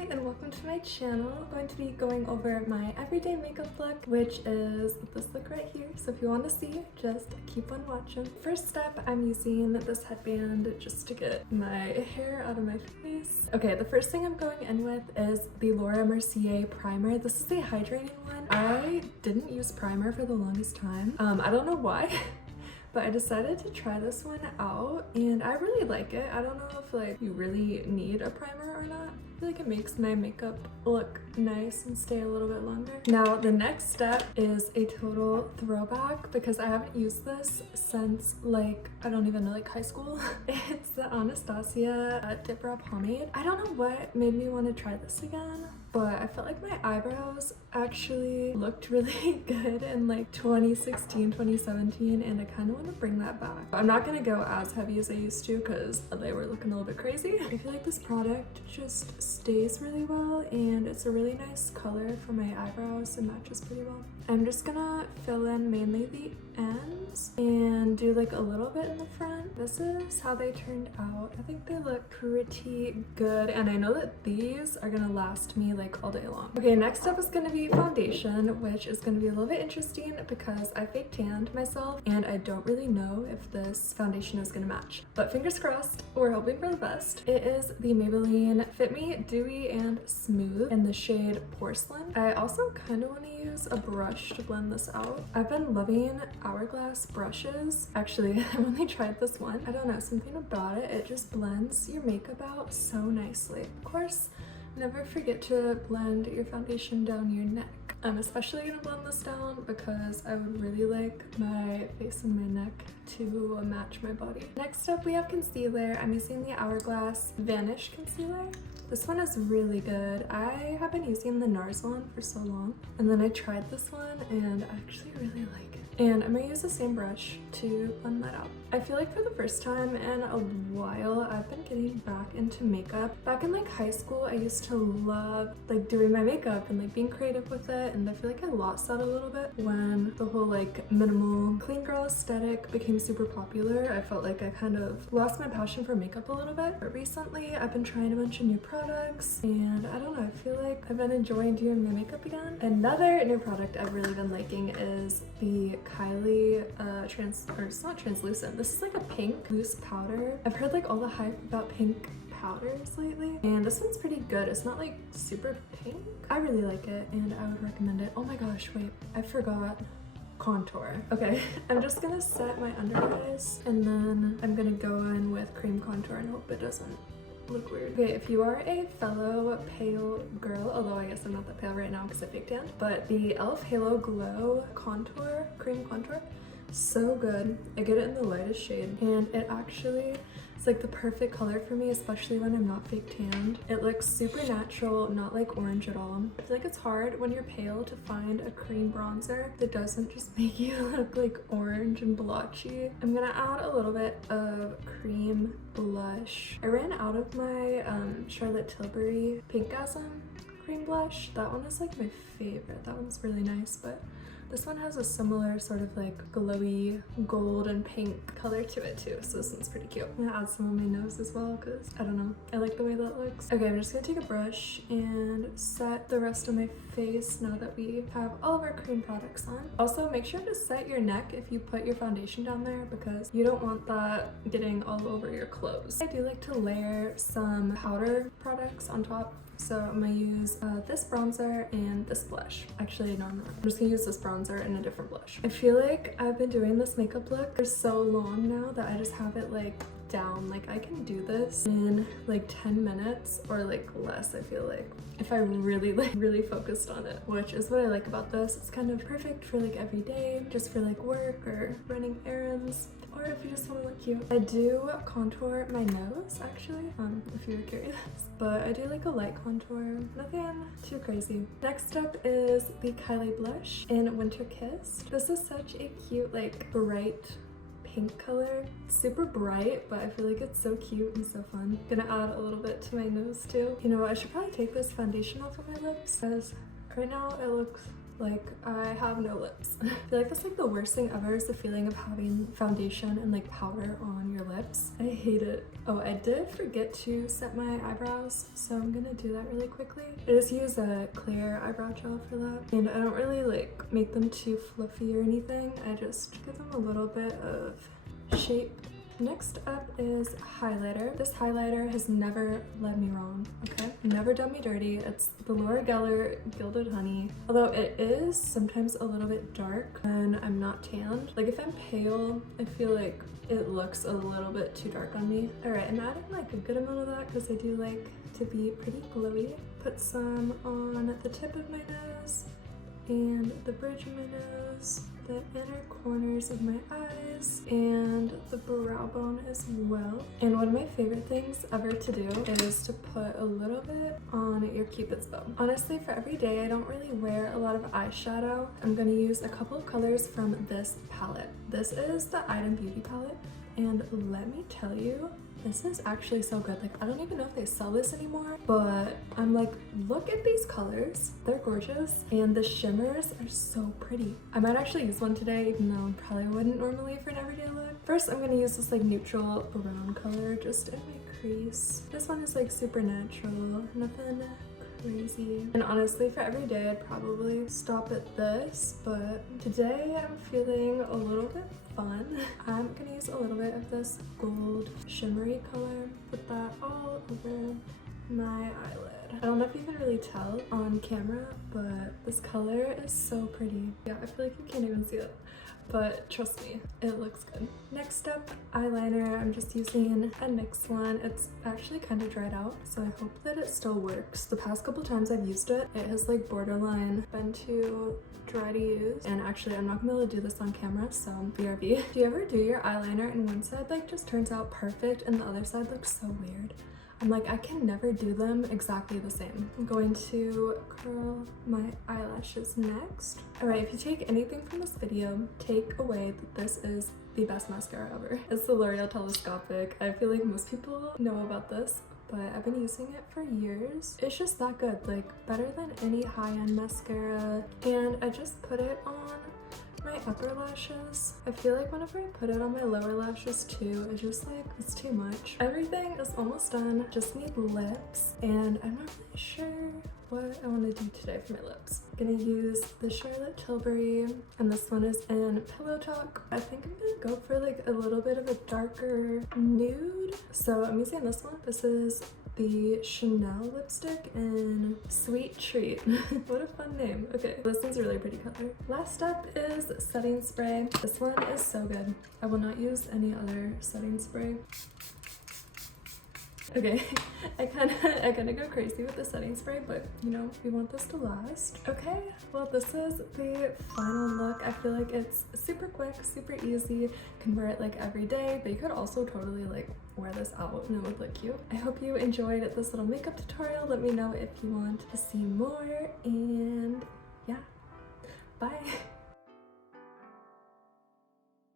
Hi and welcome to my channel. I'm going to be going over my everyday makeup look, which is this look right here. So if you want to see, just keep on watching. First step, I'm using this headband just to get my hair out of my face. Okay, the first thing I'm going in with is the Mercier primer. This is the hydrating one. I didn't use primer for the longest time. I don't know why. But I decided to try this one out and I really like it. I don't know if you really need a primer or not. I feel like it makes my makeup look nice and stay a little bit longer. Now the next step is a total throwback because I haven't used this since I don't even know, high school. It's the Anastasia Dip Brow Pomade. I don't know what made me want to try this again, but I felt like my eyebrows actually looked really good in 2016, 2017, and I kind of want to bring that back. I'm not going to go as heavy as I used to because they were looking a little bit crazy. I feel like this product just stays really well and it's a really nice color for my eyebrows. It matches pretty well. I'm just gonna fill in mainly the ends and do a little bit in the front. This is how they turned out. I think they look pretty good and I know that these are gonna last me all day long. Okay, next up is gonna be foundation, which is gonna be a little bit interesting because I fake tanned myself and I don't really know if this foundation is gonna match, but fingers crossed, we're hoping for the best. It is the Maybelline Fit Me Dewy and Smooth in the shade Porcelain. I also kind of want to use a brush to blend this out. I've been loving hourglass brushes. Actually, I've only tried this one. I don't know, something about it, it just blends your makeup out so nicely. Of course, never forget to blend your foundation down your neck. I'm especially gonna blend this down because I would really like my face and my neck to match my body. Next up, we have concealer. I'm using the Hourglass Vanish Concealer. This one is really good. I have been using the NARS one for so long, and then I tried this one and I actually really like it. And I'm gonna use the same brush to blend that out. I feel like for the first time in a while, I've been getting back into makeup. Back in high school, I used to love doing my makeup and being creative with it, and I feel like I lost that a little bit when the whole minimal clean girl aesthetic became super popular. I felt like I kind of lost my passion for makeup a little bit. But recently, I've been trying a bunch of new products, and I don't know, I feel like I've been enjoying doing my makeup again. Another new product I've really been liking is the Kylie it's not translucent. This is a pink loose powder. I've heard all the hype about pink powders lately, and this one's pretty good. It's not super pink. I really like it and I would recommend it. Oh my gosh, wait, I forgot contour. Okay, I'm just gonna set my under eyes and then I'm gonna go in with cream contour and hope it doesn't look weird. Okay, if you are a fellow pale girl, although I guess I'm not that pale right now because I fake tanned, but the e.l.f. Halo Glow contour, cream contour, so good. I get it in the lightest shade and it actually is the perfect color for me, especially when I'm not fake tanned. It looks super natural, not orange at all. I feel like it's hard when you're pale to find a cream bronzer that doesn't just make you look orange and blotchy. I'm gonna add a little bit of cream blush. I ran out of my Charlotte Tilbury Pinkasm cream blush. That one is my favorite. That one's really nice, but this one has a similar sort of glowy gold and pink color to it too, so this one's pretty cute. I'm gonna add some on my nose as well because I don't know, I like the way that looks. Okay, I'm just gonna take a brush and set the rest of my face now that we have all of our cream products on. Also, make sure to set your neck if you put your foundation down there because you don't want that getting all over your clothes. I do like to layer some powder products on top. So I'm gonna use this bronzer and this blush. Actually, no, I'm just gonna use this bronzer and a different blush. I feel like I've been doing this makeup look for so long now that I just have it down. I can do this in 10 minutes or less, I feel like, if I really really focused on it, which is what I like about this. It's kind of perfect for every day, just for work or running errands, or if you just want to look cute. I do contour my nose actually, if you were curious, but I do a light contour, nothing too crazy. Next up is the Kylie blush in Winter Kiss. This is such a cute bright pink color. It's super bright, but I feel like it's so cute and so fun. Gonna add a little bit to my nose too. You know what, I should probably take this foundation off of my lips because right now it looks like I have no lips. I feel like that's like the worst thing ever, is the feeling of having foundation and like powder on your lips. I hate it. Oh, I did forget to set my eyebrows, so I'm gonna do that really quickly. I just use a clear eyebrow gel for that, and I don't really like make them too fluffy or anything. I just give them a little bit of shape. Next up is highlighter. This highlighter has never led me wrong, okay? Never done me dirty. It's the L'Oreal Gilded Honey. Although it is sometimes a little bit dark and I'm not tanned. Like if I'm pale, I feel like it looks a little bit too dark on me. All right, I'm adding like a good amount of that because I do like to be pretty glowy. Put some on the tip of my nose and the bridge of my nose, the inner corners of my eyes, and the brow bone as well. And one of my favorite things ever to do is to put a little bit on your cupid's bow. Honestly, for every day, I don't really wear a lot of eyeshadow. I'm gonna use a couple of colors from this palette. This is the Item Beauty palette, and let me tell you, this is actually so good. Like, I don't even know if they sell this anymore, but I'm like, look at these colors. They're gorgeous, and the shimmers are so pretty. I might actually use one today, even though I probably wouldn't normally for an everyday look. First, I'm gonna use this like neutral brown color just in my crease. This one is like super natural, nothing crazy. And honestly, for every day, I'd probably stop at this, but today I'm feeling a little bit fun. I'm gonna use a little bit of this gold shimmery color, put that all over my eyelid. I don't know if you can really tell on camera, but this color is so pretty. Yeah, I feel like you can't even see it, but trust me, it looks good. Next up, eyeliner. I'm just using a NYX one. It's actually kind of dried out, so I hope that it still works. The past couple times I've used it, it has like borderline been too dry to use. And actually, I'm not gonna be able to do this on camera, so BRB. Do you ever do your eyeliner and one side like just turns out perfect and the other side looks so weird? I'm like, I can never do them exactly the same. I'm going to curl my eyelashes next. All right, if you take anything from this video, take away that this is the best mascara ever. It's the L'Oreal Telescopic. I feel like most people know about this, but I've been using it for years. It's just that good, like better than any high-end mascara. And I just put it on my upper lashes. I feel like whenever I put it on my lower lashes too, it's just like, it's too much. Everything is almost done, just need lips, and I'm not really sure what I want to do today for my lips. I'm gonna use the Charlotte Tilbury, and this one is in Pillow Talk. I think I'm gonna go for like a little bit of a darker nude. So I'm using this one. This is the Chanel lipstick in Sweet Treat. What a fun name. Okay, this one's a really pretty color. Last up is setting spray. This one is so good. I will not use any other setting spray. Okay, I kind of go crazy with the setting spray, but you know, we want this to last. Okay, well, this is the final look. I feel like it's super quick, super easy. You can wear it like every day, but you could also totally like wear this out and it would look cute. I hope you enjoyed this little makeup tutorial. Let me know if you want to see more, and yeah, bye.